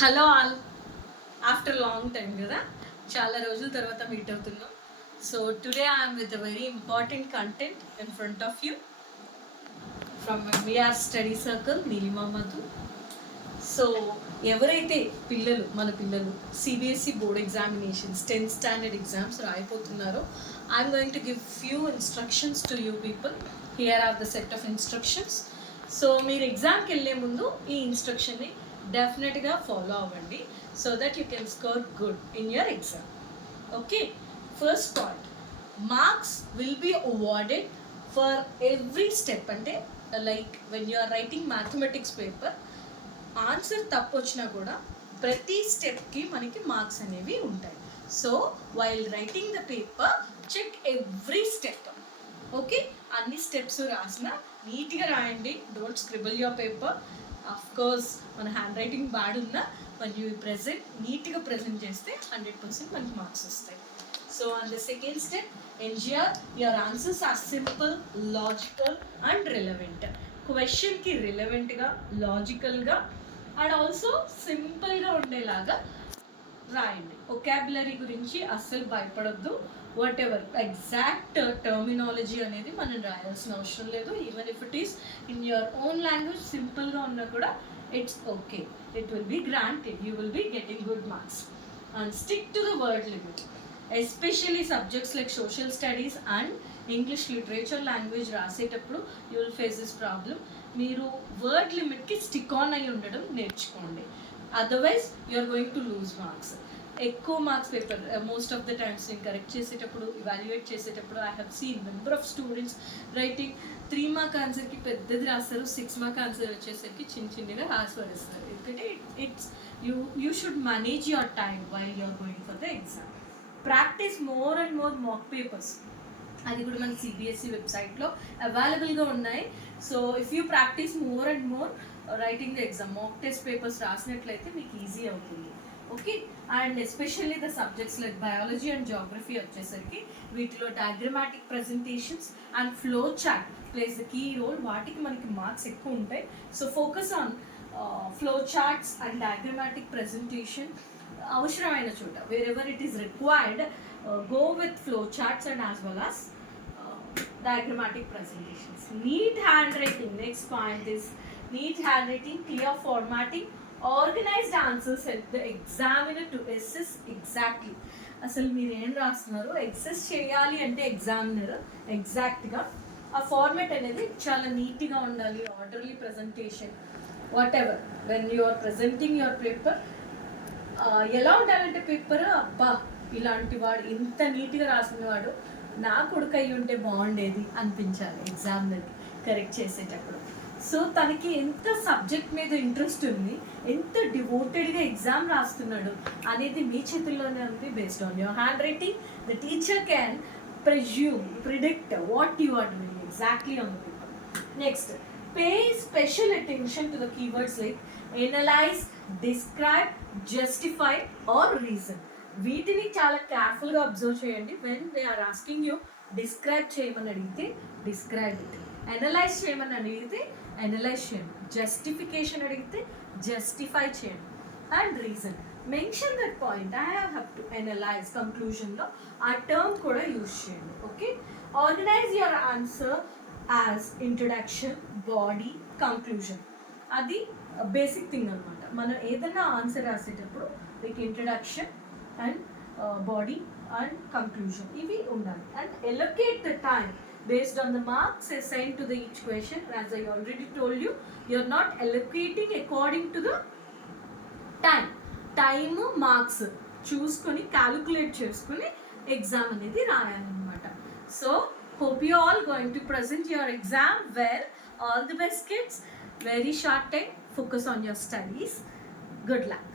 Hello all, after long time కదా, చాలా రోజుల తర్వాత మీట్ అవుతున్నాం. So today I'm with a very important content in front of you from VR study circle Neelima Madhu. So ఎవరైతే మన పిల్లలు CBSE board examinations 10th standard exams రాయిపోతున్నారో, I'm going to give few instructions to you people. Here are the set of instructions. So మీరు ఎగ్జామ్కి వెళ్ళే ముందు ఈ ఇన్స్ట్రక్షన్ని డెఫినెట్గా ఫాలో అవ్వండి so that you can score good in your exam. Okay, first point, marks will be awarded for every step. అంటే like when you are writing mathematics paper, answer తప్పు వచ్చినా కూడా ప్రతి స్టెప్కి మనకి మార్క్స్ అనేవి ఉంటాయి. So while writing the paper check every step. Okay, అన్ని స్టెప్స్ రాసిన నీట్గా రాయండి. Don't scribble your paper. Of course మన హ్యాండ్ రైటింగ్ బ్యాడ్ ఉన్నా when you present నీట్గా ప్రజెంట్ చేస్తే 100% మనకి మార్క్స్ వస్తాయి. So on the second step, ensure your answers are simple, logical and relevant. క్వశ్చన్కి రిలవెంట్గా, లాజికల్గా అండ్ ఆల్సో సింపుల్గా ఉండేలాగా రాయండి. ఒకాబులరీ గురించి అస్సలు భయపడొద్దు. వాట్ ఎవర్ ఎగ్జాక్ట్ టర్మినాలజీ అనేది మనం రాయాల్సిన అవసరం లేదు. Even if it is in your own language సింపుల్గా ఉన్నా కూడా it's okay. It will be granted. You will be getting good marks. And stick to the word limit. Especially subjects like social studies and English literature language రాసేటప్పుడు you will face this problem. మీరు word లిమిట్కి stick on అయి ఉండడం నేర్చుకోండి. Otherwise you are going to lose marks. ఎక్కువ marks paper most of the times నేను correct చేసేటప్పుడు, evaluate చేసేటప్పుడు I have seen number of students writing 3 mark ఆన్సర్కి పెద్దది రాస్తారు, 6 మార్క్ ఆన్సర్ వచ్చేసరికి చిన్నగా రాసి పడేస్తారు. ఎందుకంటే it's you should manage your time while you're going for the exam. Practice more and more mock papers. అది కూడా మన సిబిఎస్ఈ వెబ్సైట్లో అవైలబుల్గా ఉన్నాయి. So if you practice more and more writing the exam, mock test papers రాసినట్లయితే మీకు easy అవుతుంది. Okay, and especially the subjects like biology and geography వచ్చేసరికి వీటిలో diagrammatic presentations and flow chart place the key role. వాటికి మనకి marks ఎక్కువ ఉంటాయి. So focus on flow charts and diagrammatic presentation. అవసరమైన చోట wherever it is required, go with flow charts and as well as diagrammatic presentations. Neat handwriting. Next point is neat handwriting, clear formatting, organized answers help the examiner to assess exactly. అసలు మీరు ఏం రాస్తున్నారు ఎక్సెస్ చేయాలి అంటే ఎగ్జామినర్ ఎగ్జాక్ట్గా ఆ ఫార్మాట్ అనేది చాలా నీట్గా ఉండాలి. Orderly presentation, whatever when you are presenting your paper ఎలా ఉండాలంటే పేపర్, అబ్బా ఇలాంటి వాడు ఇంత నీట్గా రాసిన వాడు నా కొడుకు అయ్యి ఉంటే బాగుండేది అనిపించాలి ఎగ్జామినర్కి కరెక్ట్ చేసేటప్పుడు. సో తనకి ఎంత సబ్జెక్ట్ మీద ఇంట్రెస్ట్ ఉంది, ఎంత డివోటెడ్గా ఎగ్జామ్ రాస్తున్నాడు అనేది మీ చేతుల్లోనే ఉంది. Based on your handwriting the teacher can predict what you are doing exactly on the paper. Next, pay special attention to the keywords like analyse, describe, justify or reason. వీటిని చాలా కేర్ఫుల్గా అబ్జర్వ్ చేయండి. When they are asking you describe చేయమని అడిగితే describe it, analyse చేయమని అడిగితే అనలైజ్ చేయండి, జస్టిఫికేషన్ అడిగితే జస్టిఫై చేయండి, and reason mention that point. I have to analyse కంక్లూజన్లో ఆ టర్మ్ కూడా యూజ్ చేయండి. Okay, organise your answer as introduction, body, conclusion. అది బేసిక్ థింగ్ అనమాట. మనం ఏదైనా ఆన్సర్ రాసేటప్పుడు మీకు introduction and body and conclusion ఇవి ఉండాలి. And allocate the time based on the marks assigned to the each question. As I already told you, you are not allocating according to the time marks చూసుకొని calculate చేసుకుని exam అనేది రాయాలన్నమాట. So hope you all going to present your exam well. All the best kids. Very short time, focus on your studies. Good luck.